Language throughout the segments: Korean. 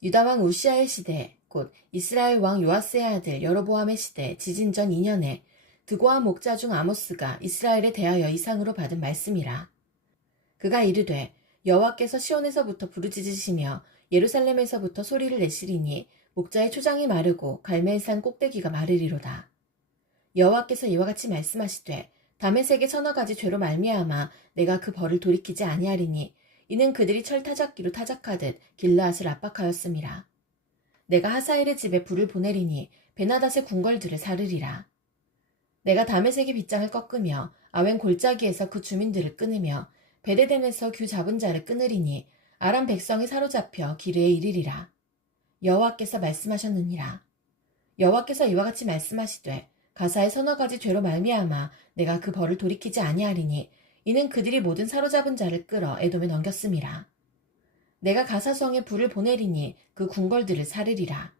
유다 왕 우시아의 시대, 곧 이스라엘 왕 요아스의 아들 여로보암의 시대 지진 전 2년에 드고한 목자 중 아모스가 이스라엘에 대하여 이상으로 받은 말씀이라. 그가 이르되 여호와께서 시온에서부터 부르짖으시며 예루살렘에서부터 소리를 내시리니 목자의 초장이 마르고 갈멜산 꼭대기가 마르리로다. 여호와께서 이와 같이 말씀하시되 다메섹의 서너 가지 죄로 말미암아 내가 그 벌을 돌이키지 아니하리니 이는 그들이 철 타작기로 타작하듯 길르앗을 압박하였음이라. 내가 하사엘의 집에 불을 보내리니 베나닷의 궁궐들을 사르리라. 내가 다메섹의 빗장을 꺾으며 아웬 골짜기에서 그 주민들을 끊으며 베데덴에서 규 잡은 자를 끊으리니 아람 백성이 사로잡혀 기르에 이르리라. 여호와께서 말씀하셨느니라. 여호와께서 이와 같이 말씀하시되 가사의 서너 가지 죄로 말미암아 내가 그 벌을 돌이키지 아니하리니 이는 그들이 모든 사로잡은 자를 끌어 에돔에 넘겼음이라. 내가 가사성에 불을 보내리니 그 궁궐들을 사르리라.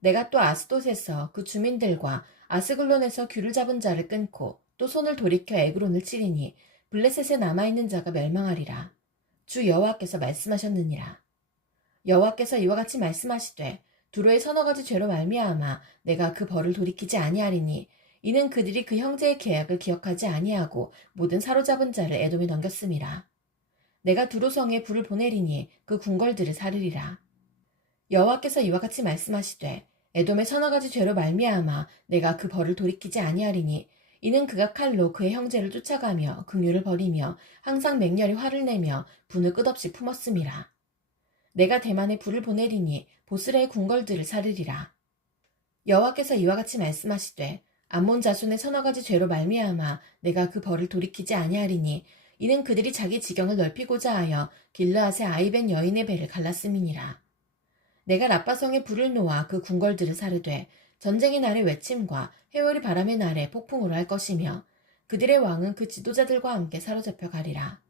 내가 또 아스돗에서 그 주민들과 아스글론에서 규를 잡은 자를 끊고 또 손을 돌이켜 에그론을 치리니 블레셋에 남아있는 자가 멸망하리라. 주 여호와께서 말씀하셨느니라. 여호와께서 이와 같이 말씀하시되 두로의 서너 가지 죄로 말미암아 내가 그 벌을 돌이키지 아니하리니 이는 그들이 그 형제의 계약을 기억하지 아니하고 모든 사로잡은 자를 에돔에 넘겼음이라. 내가 두로성에 불을 보내리니 그 궁궐들을 사르리라. 여호와께서 이와 같이 말씀하시되 에돔의 서너 가지 죄로 말미암아 내가 그 벌을 돌이키지 아니하리니 이는 그가 칼로 그의 형제를 쫓아가며 긍휼을 버리며 항상 맹렬히 화를 내며 분을 끝없이 품었음이라. 내가 대만에 불을 보내리니 보스라의 궁궐들을 사르리라. 여호와께서 이와 같이 말씀하시되 암몬 자손의 서너 가지 죄로 말미암아 내가 그 벌을 돌이키지 아니하리니 이는 그들이 자기 지경을 넓히고자 하여 길르앗의 아이벤 여인의 배를 갈랐음이니라. 내가 라빠성에 불을 놓아 그 궁궐들을 사르되 전쟁의 날의 외침과 해월이 바람의 날에 폭풍으로 할 것이며 그들의 왕은 그 지도자들과 함께 사로잡혀 가리라.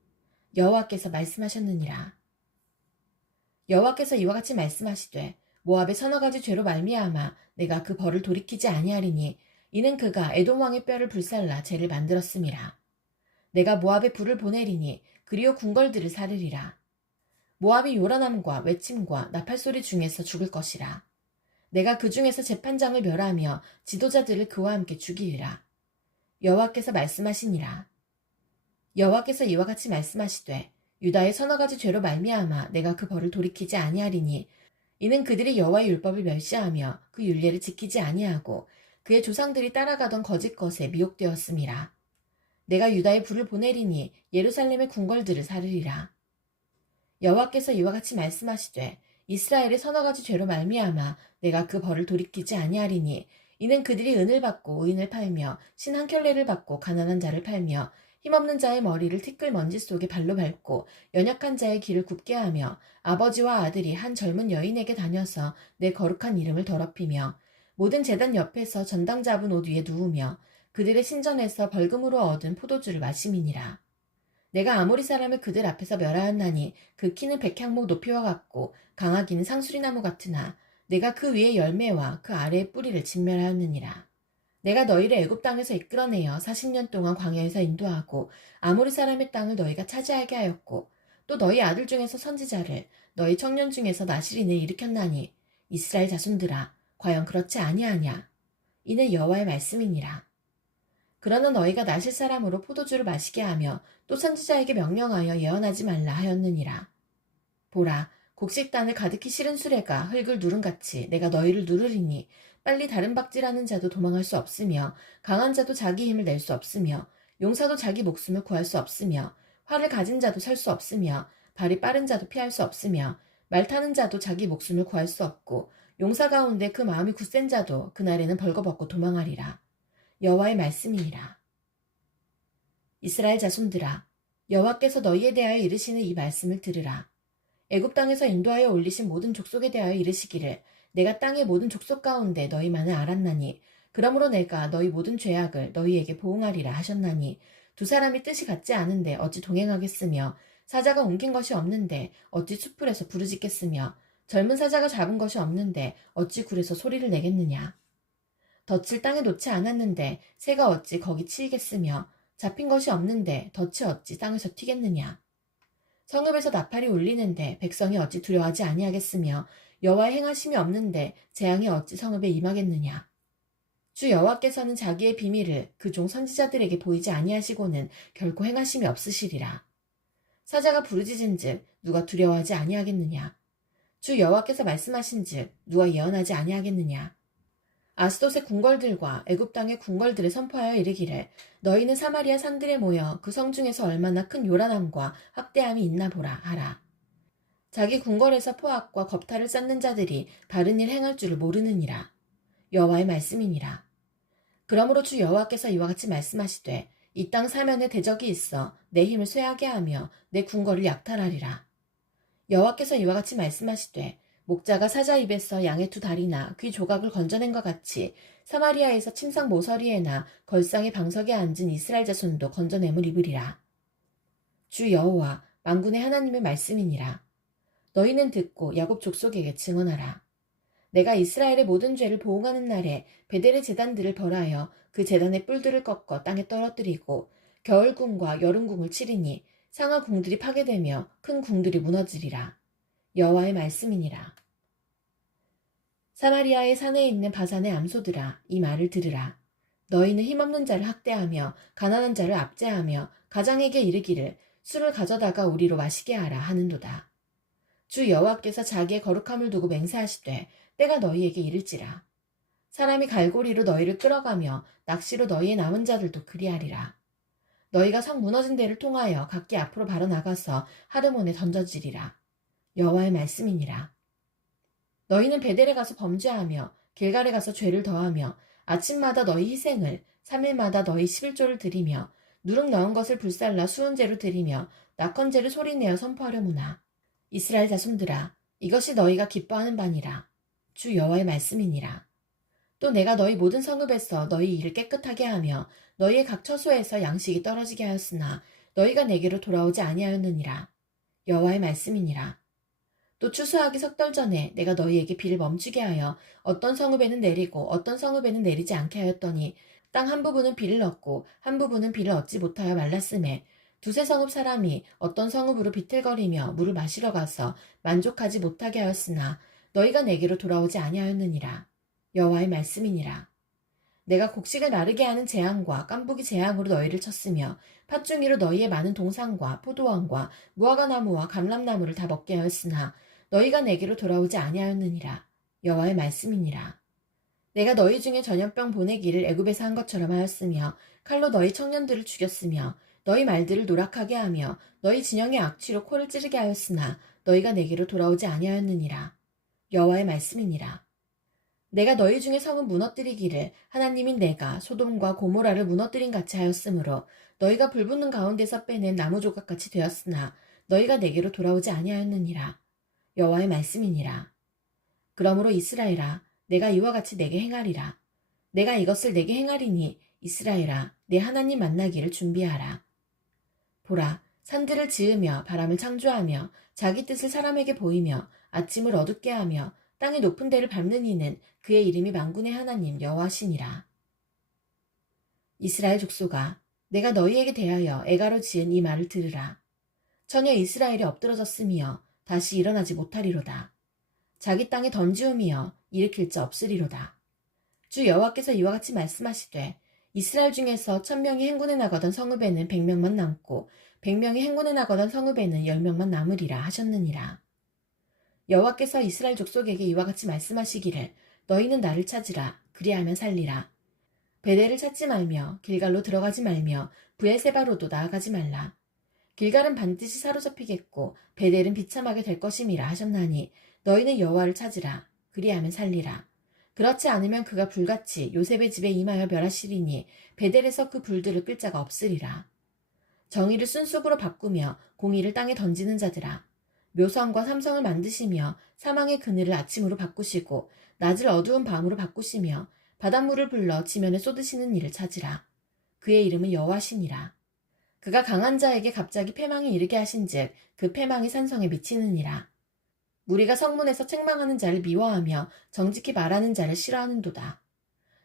여호와께서 말씀하셨느니라. 여호와께서 이와 같이 말씀하시되 모압의 서너 가지 죄로 말미암아 내가 그 벌을 돌이키지 아니하리니 이는 그가 에돔 왕의 뼈를 불살라 죄를 만들었음이라. 내가 모압에 불을 보내리니 그리오 궁궐들을 사르리라. 모압이 요란함과 외침과 나팔소리 중에서 죽을 것이라. 내가 그 중에서 재판장을 멸하며 지도자들을 그와 함께 죽이리라. 여호와께서 말씀하시니라. 여호와께서 이와 같이 말씀하시되 유다의 서너 가지 죄로 말미암아 내가 그 벌을 돌이키지 아니하리니 이는 그들이 여호와의 율법을 멸시하며 그 율례를 지키지 아니하고 그의 조상들이 따라가던 거짓 것에 미혹되었음이라. 내가 유다의 불을 보내리니 예루살렘의 궁궐들을 사르리라. 여호와께서 이와 같이 말씀하시되 이스라엘의 서너 가지 죄로 말미암아 내가 그 벌을 돌이키지 아니하리니 이는 그들이 은을 받고 의인을 팔며 신 한 켤레를 받고 가난한 자를 팔며 힘없는 자의 머리를 티끌 먼지 속에 발로 밟고 연약한 자의 길을 굽게 하며 아버지와 아들이 한 젊은 여인에게 다녀서 내 거룩한 이름을 더럽히며 모든 제단 옆에서 전당 잡은 옷 위에 누우며 그들의 신전에서 벌금으로 얻은 포도주를 마심이니라. 내가 아모리 사람을 그들 앞에서 멸하였나니 그 키는 백향목 높이와 같고 강하기는 상수리나무 같으나 내가 그 위의 열매와 그 아래의 뿌리를 진멸하였느니라. 내가 너희를 애굽 땅에서 이끌어내어 40년 동안 광야에서 인도하고 아모리 사람의 땅을 너희가 차지하게 하였고 또 너희 아들 중에서 선지자를 너희 청년 중에서 나실인을 일으켰나니 이스라엘 자손들아 과연 그렇지 아니하냐. 이는 여호와의 말씀이니라. 그러나 너희가 나실 사람으로 포도주를 마시게 하며 또 선지자에게 명령하여 예언하지 말라 하였느니라. 보라, 곡식단을 가득히 실은 수레가 흙을 누름같이 내가 너희를 누르리니 빨리 다른 박질하는 자도 도망할 수 없으며 강한 자도 자기 힘을 낼 수 없으며 용사도 자기 목숨을 구할 수 없으며 활을 가진 자도 설 수 없으며 발이 빠른 자도 피할 수 없으며 말 타는 자도 자기 목숨을 구할 수 없고 용사 가운데 그 마음이 굳센 자도 그날에는 벌거벗고 도망하리라. 여호와의 말씀이니라. 이스라엘 자손들아, 여호와께서 너희에 대하여 이르시는 이 말씀을 들으라. 애굽 땅에서 인도하여 올리신 모든 족속에 대하여 이르시기를 내가 땅의 모든 족속 가운데 너희만을 알았나니 그러므로 내가 너희 모든 죄악을 너희에게 보응하리라 하셨나니 두 사람이 뜻이 같지 않은데 어찌 동행하겠으며 사자가 옮긴 것이 없는데 어찌 숯불에서 부르짖겠으며 젊은 사자가 잡은 것이 없는데 어찌 굴에서 소리를 내겠느냐. 덫을 땅에 놓지 않았는데 새가 어찌 거기 치이겠으며 잡힌 것이 없는데 덫이 어찌 땅에서 튀겠느냐. 성읍에서 나팔이 울리는데 백성이 어찌 두려워하지 아니하겠으며 여호와의 행하심이 없는데 재앙이 어찌 성읍에 임하겠느냐. 주 여호와께서는 자기의 비밀을 그 종 선지자들에게 보이지 아니하시고는 결코 행하심이 없으시리라. 사자가 부르짖은즉 누가 두려워하지 아니하겠느냐. 주 여호와께서 말씀하신즉 누가 예언하지 아니하겠느냐. 아스돗의 궁궐들과 애굽 땅의 궁궐들에 선포하여 이르기를 너희는 사마리아 산들에 모여 그 성 중에서 얼마나 큰 요란함과 학대함이 있나 보라 하라. 자기 궁궐에서 포악과 겁탈을 쌓는 자들이 바른 일 행할 줄을 모르느니라. 여호와의 말씀이니라. 그러므로 주 여호와께서 이와 같이 말씀하시되 이 땅 사면에 대적이 있어 내 힘을 쇠하게 하며 내 궁궐을 약탈하리라. 여호와께서 이와 같이 말씀하시되 목자가 사자 입에서 양의 두 다리나 귀 조각을 건져낸 것 같이 사마리아에서 침상 모서리에나 걸상의 방석에 앉은 이스라엘 자손도 건져냄을 입으리라. 주 여호와 만군의 하나님의 말씀이니라. 너희는 듣고 야곱 족속에게 증언하라. 내가 이스라엘의 모든 죄를 보응하는 날에 베델의 제단들을 벌하여 그 제단의 뿔들을 꺾어 땅에 떨어뜨리고 겨울궁과 여름궁을 치리니 상하 궁들이 파괴되며 큰 궁들이 무너지리라. 여호와의 말씀이니라. 사마리아의 산에 있는 바산의 암소들아 이 말을 들으라. 너희는 힘없는 자를 학대하며 가난한 자를 압제하며 가장에게 이르기를 술을 가져다가 우리로 마시게 하라 하는도다. 주 여호와께서 자기의 거룩함을 두고 맹세하시되 때가 너희에게 이를지라. 사람이 갈고리로 너희를 끌어가며 낚시로 너희의 남은 자들도 그리하리라. 너희가 성 무너진 데를 통하여 각기 앞으로 바로 나가서 하르몬에 던져지리라. 여호와의 말씀이니라. 너희는 베델에 가서 범죄하며 길갈에 가서 죄를 더하며 아침마다 너희 희생을 3일마다 너희 11조를 드리며 누룩 넣은 것을 불살라 수은제로 드리며 낙헌제를 소리내어 선포하려무나. 이스라엘 자손들아 이것이 너희가 기뻐하는 바니라. 주 여호와의 말씀이니라. 또 내가 너희 모든 성읍에서 너희 일을 깨끗하게 하며 너희의 각 처소에서 양식이 떨어지게 하였으나 너희가 내게로 돌아오지 아니하였느니라. 여호와의 말씀이니라. 또 추수하기 석 달 전에 내가 너희에게 비를 멈추게 하여 어떤 성읍에는 내리고 어떤 성읍에는 내리지 않게 하였더니 땅 한 부분은 비를 얻고 한 부분은 비를 얻지 못하여 말랐음에 두세 성읍 사람이 어떤 성읍으로 비틀거리며 물을 마시러 가서 만족하지 못하게 하였으나 너희가 내게로 돌아오지 아니하였느니라. 여호와의 말씀이니라. 내가 곡식을 마르게 하는 재앙과 깐부기 재앙으로 너희를 쳤으며 팥중이로 너희의 많은 동산과 포도원과 무화과나무와 감람나무를 다 먹게 하였으나 너희가 내게로 돌아오지 아니하였느니라. 여호와의 말씀이니라. 내가 너희 중에 전염병 보내기를 애굽에서 한 것처럼 하였으며 칼로 너희 청년들을 죽였으며 너희 말들을 노락하게 하며 너희 진영의 악취로 코를 찌르게 하였으나 너희가 내게로 돌아오지 아니하였느니라. 여호와의 말씀이니라. 내가 너희 중에 성을 무너뜨리기를 하나님인 내가 소돔과 고모라를 무너뜨린 같이 하였으므로 너희가 불붙는 가운데서 빼낸 나무 조각같이 되었으나 너희가 내게로 돌아오지 아니하였느니라. 여호와의 말씀이니라. 그러므로 이스라엘아 내가 이와 같이 내게 행하리라. 내가 이것을 내게 행하리니 이스라엘아 내 하나님 만나기를 준비하라. 보라 산들을 지으며 바람을 창조하며 자기 뜻을 사람에게 보이며 아침을 어둡게 하며 땅의 높은 데를 밟는 이는 그의 이름이 만군의 하나님 여호와시니라. 이스라엘 족속아 내가 너희에게 대하여 애가로 지은 이 말을 들으라. 전혀 이스라엘이 엎드러졌으며 다시 일어나지 못하리로다. 자기 땅에 던지움이여 일으킬 자 없으리로다. 주 여호와께서 이와 같이 말씀하시되 이스라엘 중에서 1000명이 행군에 나가던 성읍에는 100명만 남고 100명이 행군에 나가던 성읍에는 10명만 남으리라 하셨느니라. 여호와께서 이스라엘 족속에게 이와 같이 말씀하시기를 너희는 나를 찾으라. 그리하면 살리라. 베델을 찾지 말며 길갈로 들어가지 말며 브에세바로도 나아가지 말라. 길갈은 반드시 사로잡히겠고 베델은 비참하게 될 것임이라 하셨나니 너희는 여호와를 찾으라. 그리하면 살리라. 그렇지 않으면 그가 불같이 요셉의 집에 임하여 멸하시리니 베델에서 그 불들을 끌 자가 없으리라. 정의를 순숙으로 바꾸며 공의를 땅에 던지는 자들아. 묘성과 삼성을 만드시며 사망의 그늘을 아침으로 바꾸시고 낮을 어두운 밤으로 바꾸시며 바닷물을 불러 지면에 쏟으시는 이를 찾으라. 그의 이름은 여호와시니라. 그가 강한 자에게 갑자기 패망이 이르게 하신즉 그 패망이 산성에 미치느니라. 무리가 성문에서 책망하는 자를 미워하며 정직히 말하는 자를 싫어하는도다.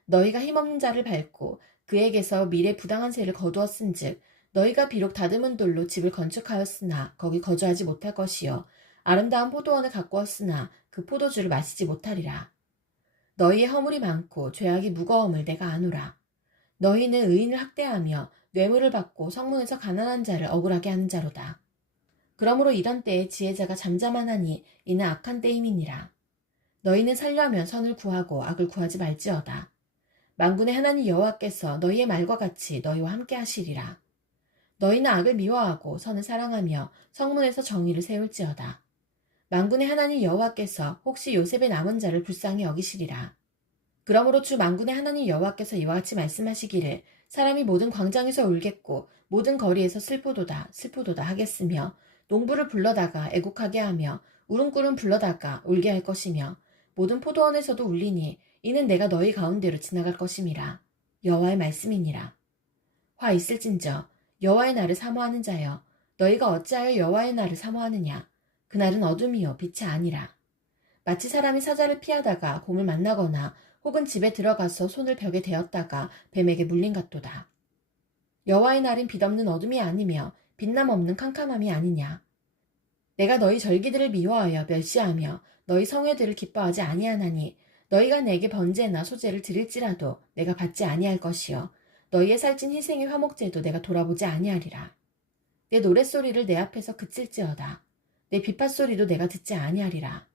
너희가 힘없는 자를 밟고 그에게서 미래 부당한 세를 거두었은즉 너희가 비록 다듬은 돌로 집을 건축하였으나 거기 거주하지 못할 것이요 아름다운 포도원을 가꾸었으나 그 포도주를 마시지 못하리라. 너희의 허물이 많고 죄악이 무거움을 내가 아노라. 너희는 의인을 학대하며 뇌물을 받고 성문에서 가난한 자를 억울하게 하는 자로다. 그러므로 이런 때에 지혜자가 잠잠하나니 이는 악한 때임이니라. 너희는 살려면 선을 구하고 악을 구하지 말지어다. 만군의 하나님 여호와께서 너희의 말과 같이 너희와 함께 하시리라. 너희는 악을 미워하고 선을 사랑하며 성문에서 정의를 세울지어다. 만군의 하나님 여호와께서 혹시 요셉의 남은 자를 불쌍히 여기시리라. 그러므로 주 만군의 하나님 여호와께서 이와 같이 말씀하시기를 사람이 모든 광장에서 울겠고 모든 거리에서 슬프도다 슬프도다 하겠으며 농부를 불러다가 애곡하게 하며 울음꾼을 불러다가 울게 할 것이며 모든 포도원에서도 울리니 이는 내가 너희 가운데로 지나갈 것임이라. 여호와의 말씀이니라. 화 있을진저 여호와의 날을 사모하는 자여 너희가 어찌하여 여호와의 날을 사모하느냐. 그날은 어둠이요 빛이 아니라. 마치 사람이 사자를 피하다가 곰을 만나거나 혹은 집에 들어가서 손을 벽에 대었다가 뱀에게 물린 같도다. 여호와의 날은 빛없는 어둠이 아니며 빛남 없는 캄캄함이 아니냐. 내가 너희 절기들을 미워하여 멸시하며 너희 성회들을 기뻐하지 아니하나니 너희가 내게 번제나 소제를 드릴지라도 내가 받지 아니할 것이요 너희의 살찐 희생의 화목제도 내가 돌아보지 아니하리라. 내 노랫소리를 내 앞에서 그칠지어다. 내 비팟소리도 내가 듣지 아니하리라.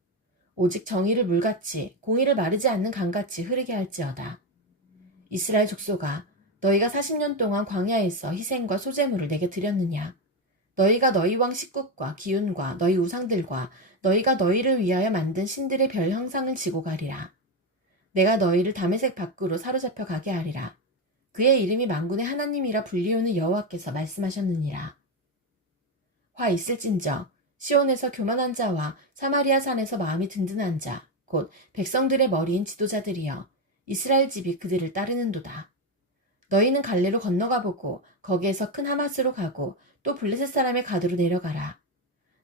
오직 정의를 물같이 공의를 마르지 않는 강같이 흐르게 할지어다. 이스라엘 족속아 너희가 40년 동안 광야에서 희생과 소제물을 내게 드렸느냐. 너희가 너희 왕 식국과 기운과 너희 우상들과 너희가 너희를 위하여 만든 신들의 별 형상을 지고 가리라. 내가 너희를 다메섹 밖으로 사로잡혀 가게 하리라. 그의 이름이 만군의 하나님이라 불리우는 여호와께서 말씀하셨느니라. 화 있을진저 시온에서 교만한 자와 사마리아 산에서 마음이 든든한 자 곧 백성들의 머리인 지도자들이여 이스라엘 집이 그들을 따르는도다. 너희는 갈레로 건너가 보고 거기에서 큰 하마스로 가고 또 블레셋 사람의 가드로 내려가라.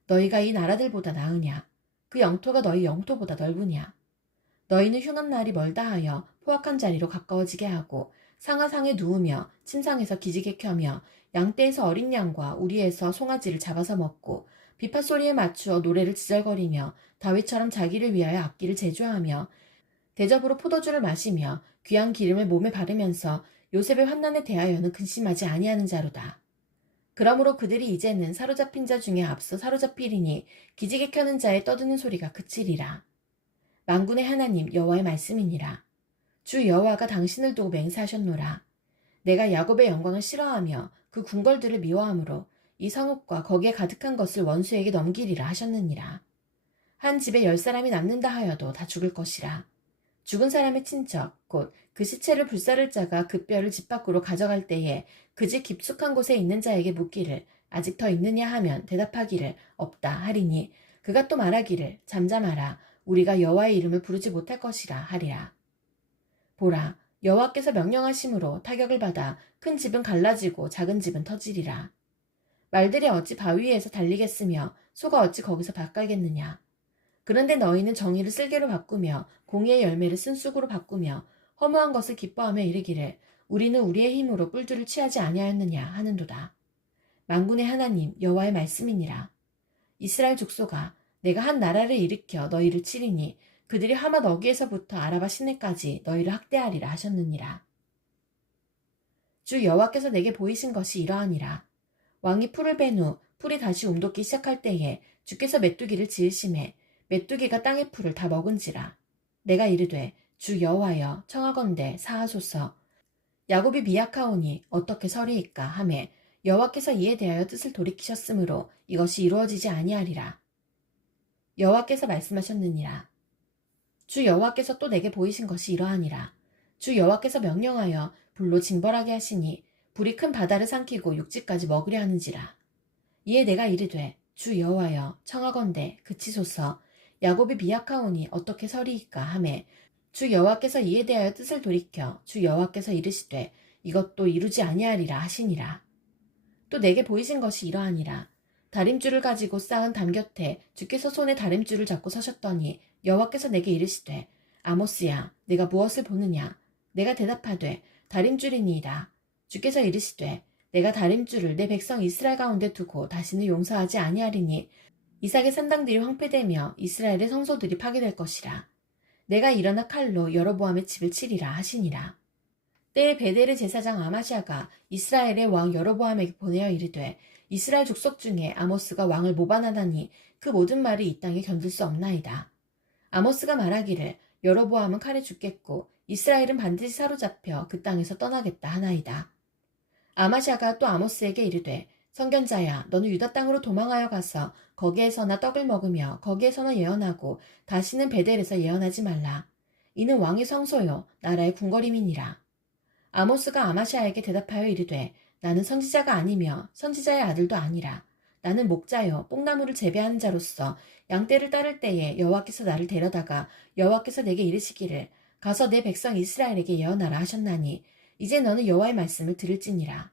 너희가 이 나라들보다 나으냐. 그 영토가 너희 영토보다 넓으냐. 너희는 흉한 날이 멀다 하여 포악한 자리로 가까워지게 하고 상하상에 누우며 침상에서 기지개 켜며 양떼에서 어린 양과 우리에서 송아지를 잡아서 먹고 비팟소리에 맞추어 노래를 지절거리며 다윗처럼 자기를 위하여 악기를 제조하며 대접으로 포도주를 마시며 귀한 기름을 몸에 바르면서 요셉의 환난에 대하여는 근심하지 아니하는 자로다. 그러므로 그들이 이제는 사로잡힌 자 중에 앞서 사로잡히리니 기지개 켜는 자의 떠드는 소리가 그치리라. 만군의 하나님 여호와의 말씀이니라. 주 여호와가 당신을 두고 맹세하셨노라. 내가 야곱의 영광을 싫어하며 그 궁궐들을 미워하므로 이 성읍과 거기에 가득한 것을 원수에게 넘기리라 하셨느니라. 한 집에 10사람이 남는다 하여도 다 죽을 것이라. 죽은 사람의 친척 곧 그 시체를 불사를 자가 그 뼈를 집 밖으로 가져갈 때에 그 집 깊숙한 곳에 있는 자에게 묻기를 아직 더 있느냐 하면 대답하기를 없다 하리니 그가 또 말하기를 잠잠하라 우리가 여호와의 이름을 부르지 못할 것이라 하리라. 보라 여호와께서 명령하심으로 타격을 받아 큰 집은 갈라지고 작은 집은 터지리라. 말들이 어찌 바위 위에서 달리겠으며 소가 어찌 거기서 밭갈겠느냐. 그런데 너희는 정의를 쓸개로 바꾸며 공의의 열매를 쓴쑥으로 바꾸며 허무한 것을 기뻐하며 이르기를 우리는 우리의 힘으로 뿔들을 취하지 아니하였느냐 하는도다. 만군의 하나님 여호와의 말씀이니라. 이스라엘 족속아 내가 한 나라를 일으켜 너희를 치리니 그들이 하맛 어기에서부터 아라바 시내까지 너희를 학대하리라 하셨느니라. 주 여호와께서 내게 보이신 것이 이러하니라. 왕이 풀을 뺀 후 풀이 다시 움돋기 시작할 때에 주께서 메뚜기를 지으심에 메뚜기가 땅의 풀을 다 먹은지라. 내가 이르되 주 여호와여 청하건대 사하소서. 야곱이 미약하오니 어떻게 서리이까 하매 여호와께서 이에 대하여 뜻을 돌이키셨으므로 이것이 이루어지지 아니하리라. 여호와께서 말씀하셨느니라. 주 여호와께서 또 내게 보이신 것이 이러하니라. 주 여호와께서 명령하여 불로 징벌하게 하시니 불이 큰 바다를 삼키고 육지까지 먹으려 하는지라. 이에 내가 이르되 주 여호와여 청하건대 그치소서. 야곱이 미약하오니 어떻게 서리이까 하매 주 여호와께서 이에 대하여 뜻을 돌이켜 주 여호와께서 이르시되 이것도 이루지 아니하리라 하시니라. 또 내게 보이신 것이 이러하니라. 다림줄을 가지고 쌓은 담 곁에 주께서 손에 다림줄을 잡고 서셨더니 여호와께서 내게 이르시되 아모스야 내가 무엇을 보느냐. 내가 대답하되 다림줄이니이다. 주께서 이르시되 내가 다림줄을 내 백성 이스라엘 가운데 두고 다시는 용서하지 아니하리니 이삭의 산당들이 황폐되며 이스라엘의 성소들이 파괴될 것이라. 내가 일어나 칼로 여로보암의 집을 치리라 하시니라. 때에 베델의 제사장 아마시아가 이스라엘의 왕 여로보암에게 보내어 이르되 이스라엘 족속 중에 아모스가 왕을 모반하다니 그 모든 말이 이 땅에 견딜 수 없나이다. 아모스가 말하기를 여로보암은 칼에 죽겠고 이스라엘은 반드시 사로잡혀 그 땅에서 떠나겠다 하나이다. 아마시아가 또 아모스에게 이르되 선견자야 너는 유다 땅으로 도망하여 가서 거기에서나 떡을 먹으며 거기에서나 예언하고 다시는 베델에서 예언하지 말라. 이는 왕의 성소요 나라의 궁궐임이니라. 아모스가 아마시아에게 대답하여 이르되 나는 선지자가 아니며 선지자의 아들도 아니라 나는 목자여 뽕나무를 재배하는 자로서 양떼를 따를 때에 여호와께서 나를 데려다가 여호와께서 내게 이르시기를 가서 내 백성 이스라엘에게 예언하라 하셨나니 이제 너는 여호와의 말씀을 들을지니라.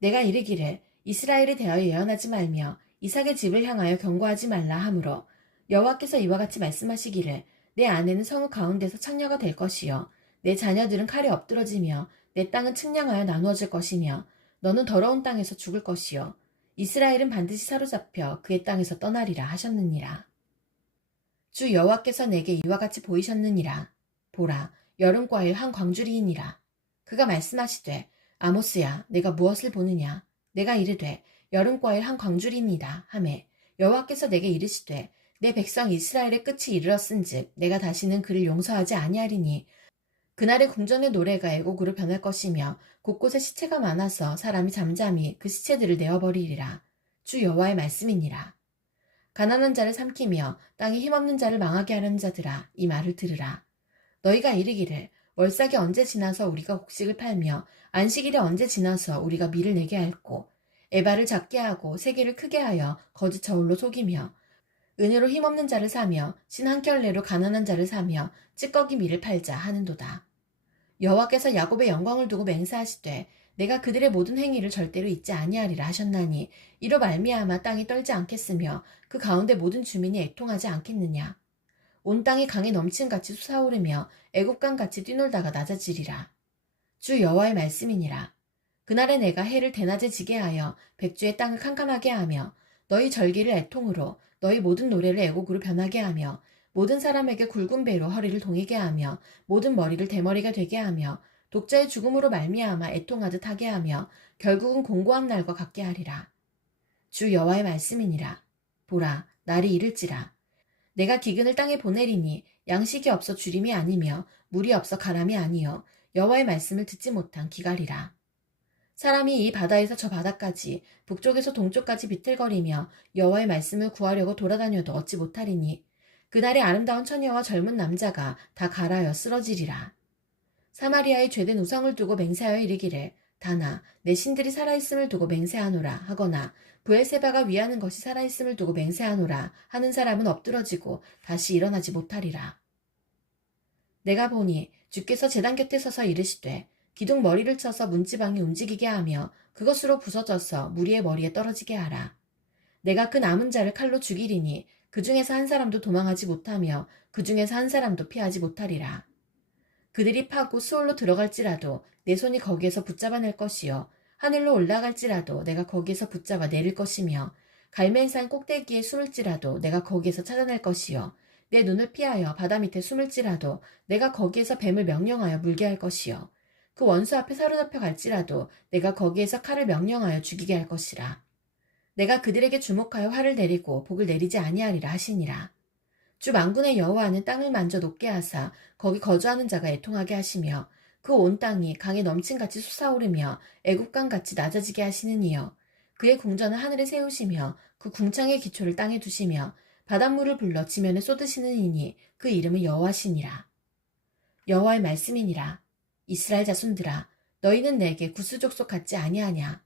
내가 이르기를 이스라엘에 대하여 예언하지 말며 이삭의 집을 향하여 경고하지 말라 하므로 여호와께서 이와 같이 말씀하시기를 내 아내는 성읍 가운데서 창녀가 될 것이요 내 자녀들은 칼에 엎드러지며 내 땅은 측량하여 나누어질 것이며 너는 더러운 땅에서 죽을 것이요 이스라엘은 반드시 사로잡혀 그의 땅에서 떠나리라 하셨느니라. 주 여호와께서 내게 이와 같이 보이셨느니라. 보라 여름과일 한 광주리이니라. 그가 말씀하시되 아모스야 내가 무엇을 보느냐. 내가 이르되 여름과일 한 광주리입니다 하매 여호와께서 내게 이르시되 내 백성 이스라엘의 끝이 이르렀은즉 내가 다시는 그를 용서하지 아니하리니 그날의 궁전의 노래가 애곡으로 변할 것이며 곳곳에 시체가 많아서 사람이 잠잠히 그 시체들을 내어버리리라. 주 여호와의 말씀이니라. 가난한 자를 삼키며 땅에 힘없는 자를 망하게 하려는 자들아 이 말을 들으라. 너희가 이르기를 월삭이 언제 지나서 우리가 곡식을 팔며 안식일이 언제 지나서 우리가 밀을 내게 할꼬 에바를 작게 하고 세계를 크게 하여 거짓 저울로 속이며 은혜로 힘없는 자를 사며 신 한 켤레로 가난한 자를 사며 찌꺼기 밀을 팔자 하는도다. 여호와께서 야곱의 영광을 두고 맹세하시되 내가 그들의 모든 행위를 절대로 잊지 아니하리라 하셨나니 이로 말미암아 땅이 떨지 않겠으며 그 가운데 모든 주민이 애통하지 않겠느냐. 온 땅이 강에 넘침같이 솟아오르며 애국강같이 뛰놀다가 낮아지리라. 주 여호와의 말씀이니라. 그날에 내가 해를 대낮에 지게 하여 백주의 땅을 캄캄하게 하며 너희 절기를 애통으로 너희 모든 노래를 애곡으로 변하게 하며 모든 사람에게 굵은 배로 허리를 동이게 하며 모든 머리를 대머리가 되게 하며 독자의 죽음으로 말미암아 애통하듯 하게 하며 결국은 공고한 날과 같게 하리라. 주 여호와의 말씀이니라. 보라 날이 이를지라. 내가 기근을 땅에 보내리니 양식이 없어 주림이 아니며 물이 없어 가람이 아니요 여호와의 말씀을 듣지 못한 기갈이라. 사람이 이 바다에서 저 바다까지 북쪽에서 동쪽까지 비틀거리며 여호와의 말씀을 구하려고 돌아다녀도 얻지 못하리니 그날에 아름다운 처녀와 젊은 남자가 다 갈아여 쓰러지리라. 사마리아의 죄된 우상을 두고 맹세하여 이르기를 다나 내 신들이 살아있음을 두고 맹세하노라 하거나 브엘세바가 위하는 것이 살아있음을 두고 맹세하노라 하는 사람은 엎드러지고 다시 일어나지 못하리라. 내가 보니 주께서 제단 곁에 서서 이르시되 기둥 머리를 쳐서 문지방이 움직이게 하며 그것으로 부서져서 무리의 머리에 떨어지게 하라. 내가 그 남은 자를 칼로 죽이리니 그 중에서 한 사람도 도망하지 못하며 그 중에서 한 사람도 피하지 못하리라. 그들이 파고 수월로 들어갈지라도 내 손이 거기에서 붙잡아낼 것이요 하늘로 올라갈지라도 내가 거기에서 붙잡아 내릴 것이며 갈멜산 꼭대기에 숨을지라도 내가 거기에서 찾아낼 것이요 내 눈을 피하여 바다 밑에 숨을지라도 내가 거기에서 뱀을 명령하여 물게 할 것이요 그 원수 앞에 사로잡혀 갈지라도 내가 거기에서 칼을 명령하여 죽이게 할 것이라. 내가 그들에게 주목하여 화를 내리고 복을 내리지 아니하리라 하시니라. 주 만군의 여호와는 땅을 만져 높게 하사 거기 거주하는 자가 애통하게 하시며 그 온 땅이 강에 넘친같이 솟아오르며 애국강같이 낮아지게 하시는 이여 그의 궁전을 하늘에 세우시며 그 궁창의 기초를 땅에 두시며 바닷물을 불러 지면에 쏟으시는 이니 그 이름은 여호와시니라. 여호와의 말씀이니라. 이스라엘 자손들아 너희는 내게 구스족속 같지 아니하냐.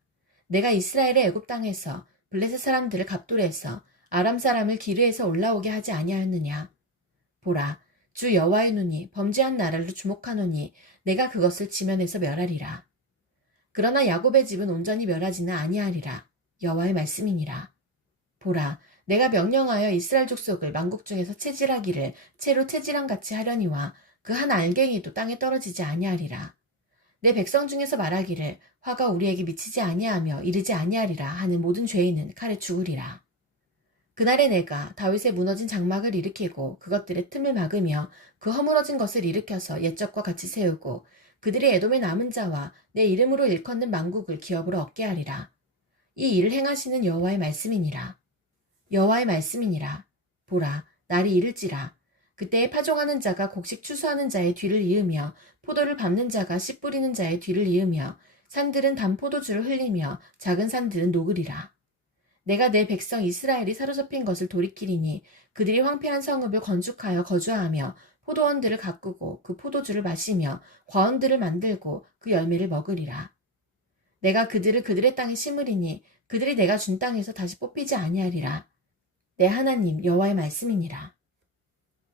내가 이스라엘의 애굽 땅에서 블레셋 사람들을 갑돌에서 아람 사람을 기르에서 올라오게 하지 아니하였느냐. 보라 주 여호와의 눈이 범죄한 나라로 주목하노니 내가 그것을 지면에서 멸하리라. 그러나 야곱의 집은 온전히 멸하지는 아니하리라. 여호와의 말씀이니라. 보라 내가 명령하여 이스라엘 족속을 만국 중에서 채질하기를 채로 채질한 같이 하려니와 그 한 알갱이도 땅에 떨어지지 아니하리라. 내 백성 중에서 말하기를 화가 우리에게 미치지 아니하며 이르지 아니하리라 하는 모든 죄인은 칼에 죽으리라. 그날에 내가 다윗의 무너진 장막을 일으키고 그것들의 틈을 막으며 그 허물어진 것을 일으켜서 옛적과 같이 세우고 그들의 에돔의 남은 자와 내 이름으로 일컫는 만국을 기업으로 얻게 하리라. 이 일을 행하시는 여호와의 말씀이니라. 여호와의 말씀이니라. 보라, 날이 이를지라. 그때에 파종하는 자가 곡식 추수하는 자의 뒤를 이으며 포도를 밟는 자가 씨 뿌리는 자의 뒤를 이으며 산들은 단 포도주를 흘리며 작은 산들은 녹으리라. 내가 내 백성 이스라엘이 사로잡힌 것을 돌이키리니 그들이 황폐한 성읍을 건축하여 거주하며 포도원들을 가꾸고 그 포도주를 마시며 과원들을 만들고 그 열매를 먹으리라. 내가 그들을 그들의 땅에 심으리니 그들이 내가 준 땅에서 다시 뽑히지 아니하리라. 내 하나님 여호와의 말씀이니라.